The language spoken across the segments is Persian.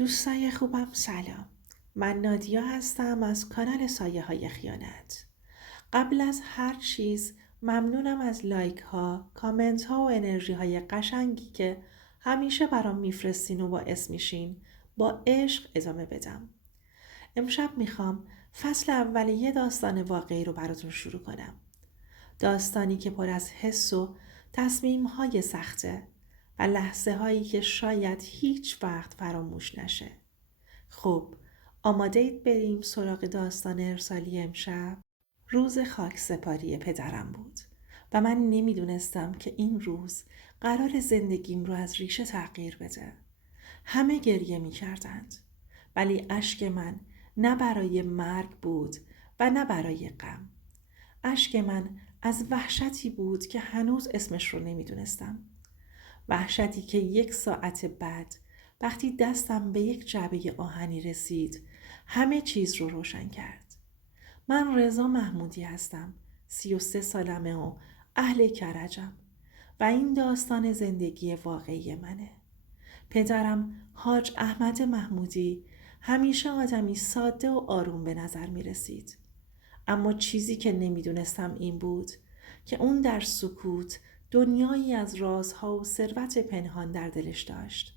دوستای خوبم سلام. من نادیا هستم از کانال سایه های خیانت. قبل از هر چیز ممنونم از لایک ها، کامنت ها و انرژی های قشنگی که همیشه برام میفرستین و باعث میشین با عشق ادامه بدم. امشب میخوام فصل اول یه داستان واقعی رو براتون شروع کنم. داستانی که پر از حس و تصمیم های سخته و لحظه هایی که شاید هیچ وقت فراموش نشه. خب آماده اید بریم سراغ داستان ارسالی امشب؟ روز خاک سپاری پدرم بود و من نمیدونستم که این روز قرار زندگیم رو از ریشه تغییر بده. همه گریه می کردند ولی اشک من نه برای مرگ بود و نه برای غم. اشک من از وحشتی بود که هنوز اسمش رو نمیدونستم. وحشتی که 1 ساعت بعد وقتی دستم به یک جعبه آهنی رسید همه چیز رو روشن کرد. من رضا محمودی هستم. 33 سالمه و اهل کرجم و این داستان زندگی واقعی منه. پدرم حاج احمد محمودی همیشه آدمی ساده و آروم به نظر می رسید. اما چیزی که نمیدونستم این بود که اون در سکوت دنیایی از رازها و ثروت پنهان در دلش داشت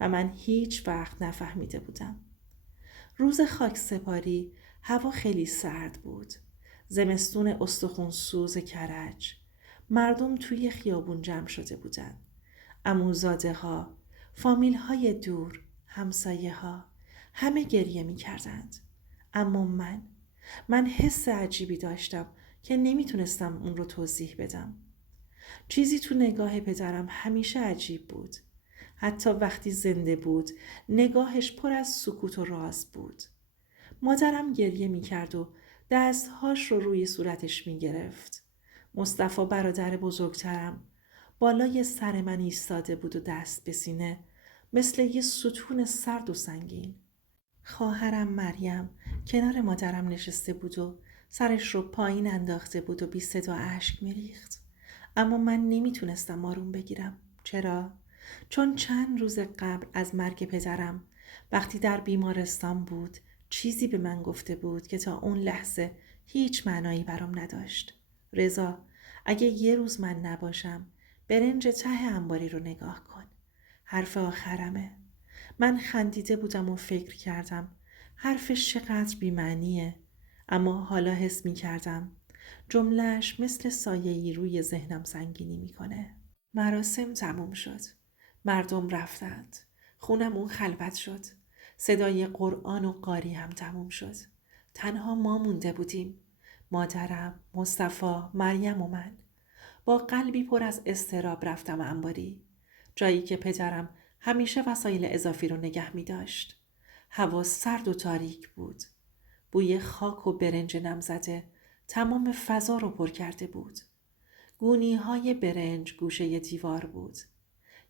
و من هیچ وقت نفهمیده بودم. روز خاک سپاری هوا خیلی سرد بود. زمستون استخون سوز کرج. مردم توی خیابون جمع شده بودن. عموزاده ها، فامیل های دور، همسایه ها، همه گریه می کردند. اما من حس عجیبی داشتم که نمیتونستم اون رو توضیح بدم. چیزی تو نگاه پدرم همیشه عجیب بود. حتی وقتی زنده بود نگاهش پر از سکوت و راز بود. مادرم گریه میکرد و دستهاش رو روی صورتش میگرفت. مصطفی برادر بزرگترم بالای سر من ایستاده بود و دست به سینه مثل یه ستون سرد و سنگین. خواهرم مریم کنار مادرم نشسته بود و سرش رو پایین انداخته بود و بی صدا اشک میریخت. اما من نمیتونستم آروم بگیرم. چرا؟ چون چند روز قبل از مرگ پدرم وقتی در بیمارستان بود چیزی به من گفته بود که تا اون لحظه هیچ معنایی برام نداشت. رضا، اگه یه روز من نباشم برنج ته انباری رو نگاه کن. حرف آخرمه. من خندیده بودم و فکر کردم حرفش چقدر بی‌معنیه، اما حالا حس می کردم جملهش مثل سایه‌ای روی ذهنم سنگینی میکنه. مراسم تموم شد. مردم رفتند. خونمون خلوت شد. صدای قرآن و قاری هم تموم شد. تنها ما مونده بودیم. مادرم، مصطفی، مریم و من. با قلبی پر از اضطراب رفتم انباری. جایی که پدرم همیشه وسایل اضافی رو نگه می داشت. هوا سرد و تاریک بود. بوی خاک و برنج نمزده تمام فضا رو پر کرده بود. گونی های برنج گوشه دیوار بود.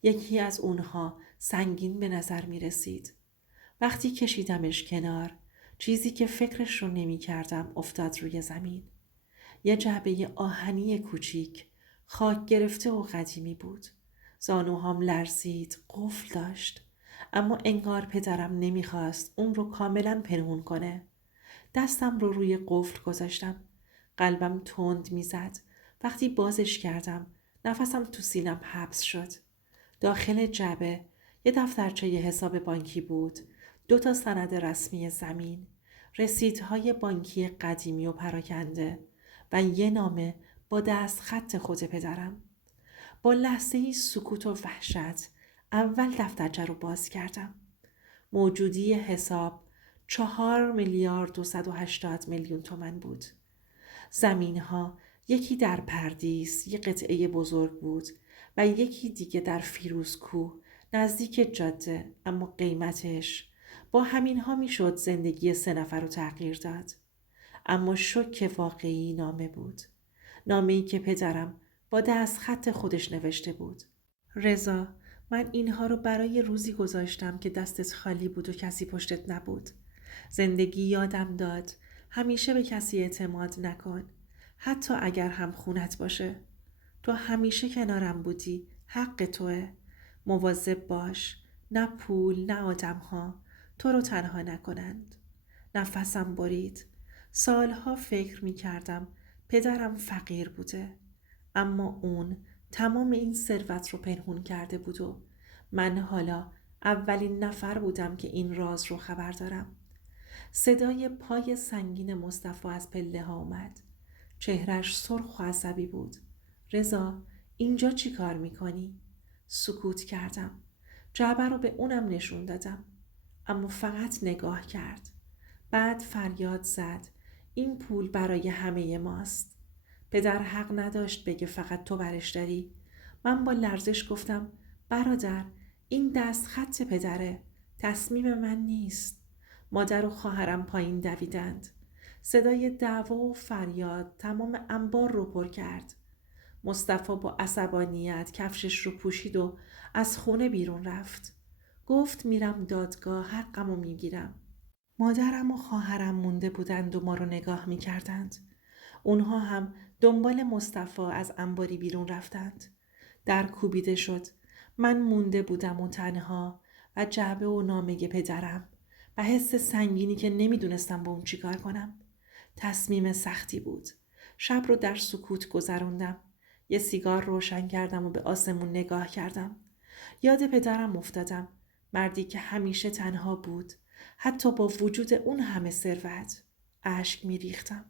یکی از اونها سنگین به نظر می رسید. وقتی کشیدمش کنار، چیزی که فکرش رو نمی کردم افتاد روی زمین. یه جعبه آهنی کوچیک، خاک گرفته و قدیمی بود. زانوهام لرزید، قفل داشت. اما انگار پدرم نمیخواست اون رو کاملا پنهون کنه. دستم رو روی قفل گذاشتم. قلبم تند میزد. وقتی بازش کردم نفسم تو سینم حبس شد. داخل جعبه یه دفترچه حساب بانکی بود. 2 سند رسمی زمین، رسیدهای بانکی قدیمی و پراکنده و یه نامه با دست خط خود پدرم. با لحظه‌ای سکوت و وحشت اول دفترچه رو باز کردم. موجودی حساب 4,280,000,000 تومان بود. زمین‌ها یکی در پردیس، یک قطعه بزرگ بود و یکی دیگه در فیروزکوه نزدیک جاده، اما قیمتش با همینها میشد زندگی 3 نفر رو تغییر داد. اما شوک واقعی نامه بود. نامه‌ای که پدرم با دست خط خودش نوشته بود. رضا، من اینها رو برای روزی گذاشتم که دستت خالی بود و کسی پشتت نبود. زندگی یادم داد همیشه به کسی اعتماد نکن، حتی اگر هم خونت باشه. تو همیشه کنارم بودی، حق توه. مواظب باش، نه پول نه آدم‌ها تو رو تنها نکنند. نفسم برید. سالها فکر می کردم پدرم فقیر بوده، اما اون تمام این ثروت رو پنهون کرده بود و من حالا اولین نفر بودم که این راز رو خبر دارم. صدای پای سنگین مصطفی از پله ها اومد. چهرش سرخ و عصبی بود. رضا، اینجا چی کار میکنی؟ سکوت کردم. جعبه رو به اونم نشون دادم، اما فقط نگاه کرد. بعد فریاد زد این پول برای همه ماست. پدر حق نداشت بگه فقط تو برش داری. من با لرزش گفتم برادر، این دست خط پدره، تصمیم من نیست. مادر و خواهرم پایین دویدند. صدای دعوا و فریاد تمام انبار رو پر کرد. مصطفی با عصبانیت کفشش رو پوشید و از خونه بیرون رفت. گفت میرم دادگاه، حقمو میگیرم. مادرم و خواهرم مونده بودند و ما رو نگاه میکردند. اونها هم دنبال مصطفی از انباری بیرون رفتند. در کوبیده شد. من مونده بودم و تنها و جعبه و نامه پدرم و حس سنگینی که نمیدونستم با اون چیکار کنم. تصمیم سختی بود. شب رو در سکوت گذروندم. یه سیگار روشن کردم و به آسمون نگاه کردم. یاد پدرم افتادم. مردی که همیشه تنها بود، حتی با وجود اون همه ثروت. اشک میریختم.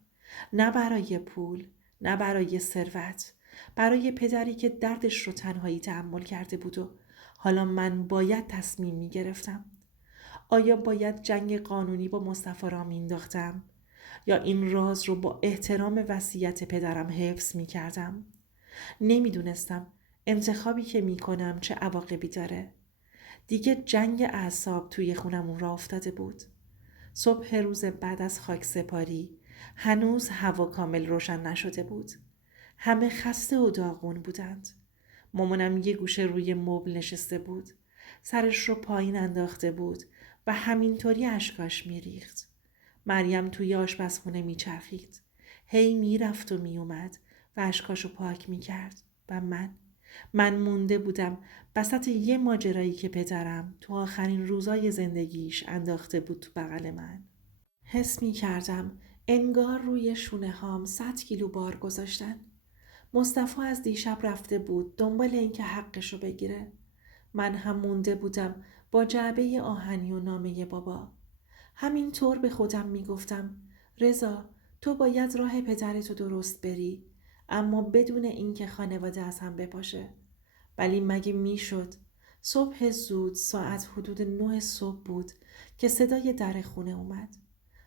نه برای پول، نه برای ثروت، برای پدری که دردش رو تنهایی تحمل کرده بود و حالا من باید تصمیم می گرفتم. آیا باید جنگ قانونی با مصطفی را مینداختم یا این راز رو با احترام وصیت پدرم حفظ می کردم؟ نمیدونستم انتخابی که می کنم چه عواقبی داره. دیگه جنگ اعصاب توی خونمون را افتاده بود. صبح روز بعد از خاک سپاری هنوز هوا کامل روشن نشده بود. همه خسته و داغون بودند. مامانم یه گوشه روی مبل نشسته بود. سرش رو پایین انداخته بود و همینطوری اشکاش میریخت. مریم توی آشپزخونه میچرخید. هی میرفت و میومد و اشکاشو پاک میکرد و من مونده بودم وسط یه ماجرایی که پدرم تو آخرین روزای زندگیش انداخته بود تو بغل من. حس می کردم انگار روی شونه هام 100 کیلو بار گذاشتن. مصطفی از دیشب رفته بود دنبال این که حقشو بگیره. من هم مونده بودم با جعبه آهنی و نامه بابا. همینطور به خودم می گفتم رضا، تو باید راه پدرتو درست بری، اما بدون اینکه خانواده از هم بپاشه. ولی مگه میشد؟ صبح زود ساعت حدود 9 صبح بود که صدای در خونه اومد.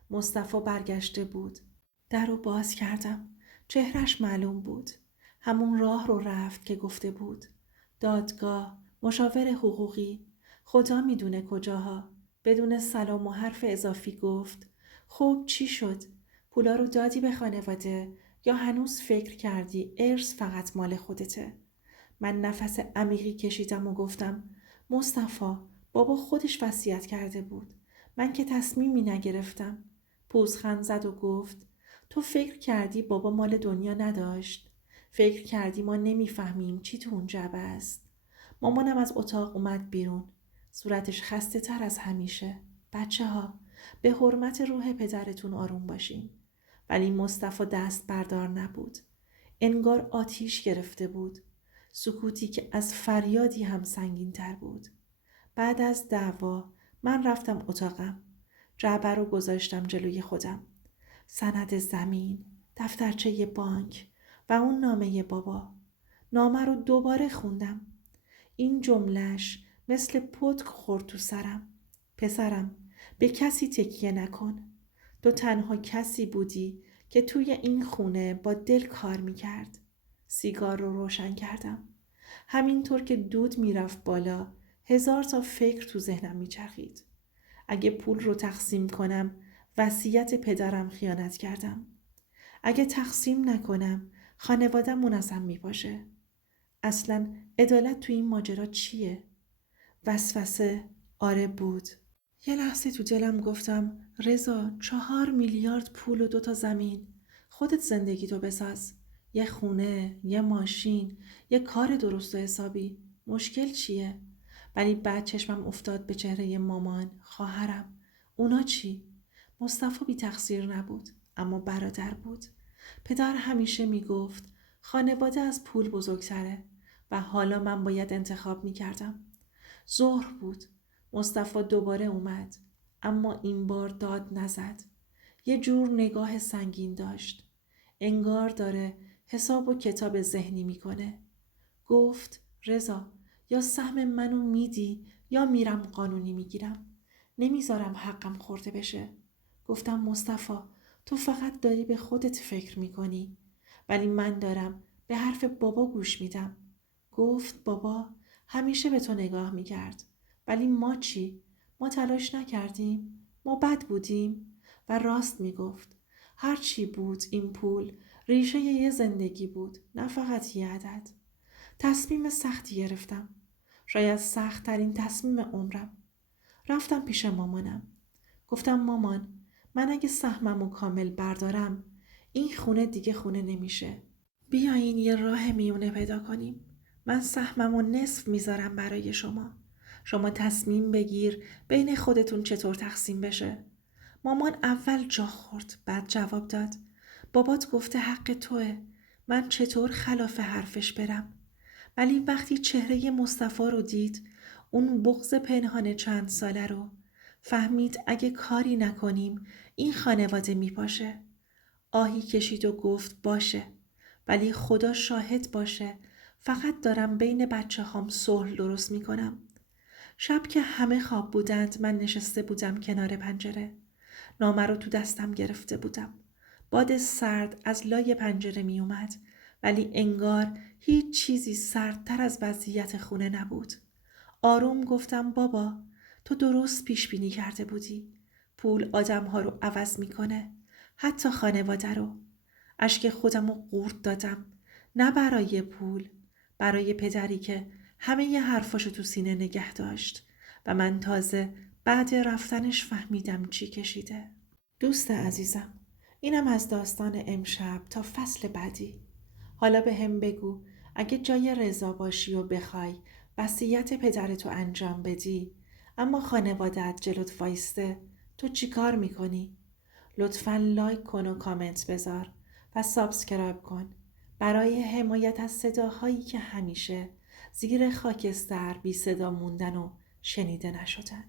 مصطفی برگشته بود. در رو باز کردم. چهرش معلوم بود. همون راه رو رفت که گفته بود. دادگاه، مشاور حقوقی، خدا میدونه کجاها. بدون سلام و حرف اضافی گفت خب چی شد؟ پولا رو دادی به خانواده یا هنوز فکر کردی ارث فقط مال خودته؟ من نفس عمیقی کشیدم و گفتم مصطفی، بابا خودش وصیت کرده بود. من که تصمیمی نگرفتم. پوزخند زد و گفت تو فکر کردی بابا مال دنیا نداشت؟ فکر کردی ما نمیفهمیم چی تو اون جعبه است؟ مامانم از اتاق اومد بیرون. صورتش خسته تر از همیشه. بچه ها، به حرمت روح پدرتون آروم باشین. ولی مصطفی دست بردار نبود. انگار آتیش گرفته بود. سکوتی که از فریادی هم سنگین تر بود. بعد از دعوا من رفتم اتاقم. جعبه رو گذاشتم جلوی خودم. سند زمین، دفترچه بانک و اون نامه بابا. نامه رو دوباره خوندم. این جملهش مثل پتک خورد تو سرم. پسرم، به کسی تکیه نکن. تو تنها کسی بودی که توی این خونه با دل کار میکرد. سیگار رو روشن کردم. همینطور که دود میرفت بالا 1000 تا فکر تو ذهنم میچرخید. اگه پول رو تقسیم کنم وصیت پدرم خیانت کردم. اگه تقسیم نکنم خانواده‌مون از هم میپاشه. اصلا عدالت تو این ماجرا چیه؟ وسوسه آره بود. یه لحظه تو دلم گفتم رضا، 4 میلیارد پول و 2 تا زمین. خودت زندگی تو بساز. یه خونه، یه ماشین، یه کار درست و حسابی. مشکل چیه؟ ولی بعد چشمم افتاد به چهره مامان، خواهرم. اونا چی؟ مصطفی بی تقصیر نبود، اما برادر بود. پدر همیشه میگفت خانواده از پول بزرگتره و حالا من باید انتخاب میکردم. ظهر بود. مصطفی دوباره اومد، اما این بار داد نزد. یه جور نگاه سنگین داشت. انگار داره حساب و کتاب ذهنی میکنه. گفت رضا، یا سهم منو میدی یا میرم قانونی میگیرم. نمیذارم حقم خورده بشه. گفتم مصطفی، تو فقط داری به خودت فکر میکنی، ولی من دارم به حرف بابا گوش میدم. گفت بابا همیشه به تو نگاه میکرد، ولی ما چی؟ ما تلاش نکردیم؟ ما بد بودیم؟ و راست میگفت. هر چی بود این پول ریشه یه زندگی بود، نه فقط یه عدد. تصمیم سختی گرفتم. شاید سخت ترین تصمیم عمرم. رفتم پیش مامانم. گفتم مامان، من اگه سهممو کامل بردارم این خونه دیگه خونه نمیشه. بیاین یه راه میونه پیدا کنیم. من سهممو نصف میذارم برای شما. شما تصمیم بگیر بین خودتون چطور تقسیم بشه. مامان اول جا خورد، بعد جواب داد. بابات گفته حق توه. من چطور خلاف حرفش برم؟ ولی وقتی چهره مصطفی رو دید، اون بغض پنهان چند ساله رو، فهمید اگه کاری نکنیم این خانواده میپاشه. آهی کشید و گفت باشه، ولی خدا شاهد باشه فقط دارم بین بچه هام صلح درست میکنم. شب که همه خواب بودند من نشسته بودم کنار پنجره. نامه رو تو دستم گرفته بودم. باد سرد از لای پنجره می اومد، ولی انگار هیچ چیزی سردتر از وضعیت خونه نبود. آروم گفتم بابا، تو درست پیش بینی کرده بودی. پول آدم ها رو عوض میکنه، حتی خانواده رو. اشک خودم رو قورت دادم. نه برای پول، برای پدری که همه ی حرفاشو تو سینه نگه داشت و من تازه بعد رفتنش فهمیدم چی کشیده. دوست عزیزم، اینم از داستان امشب تا فصل بعدی. حالا به هم بگو اگه جای رضا باشی و بخوای وصیت پدرتو انجام بدی اما خانوادت جلوت وایسته، تو چی کار میکنی؟ لطفاً لایک کن و کامنت بذار و سابسکرایب کن برای حمایت از صداهایی که همیشه زیر خاکستر بی صدا موندن و شنیده نشدن.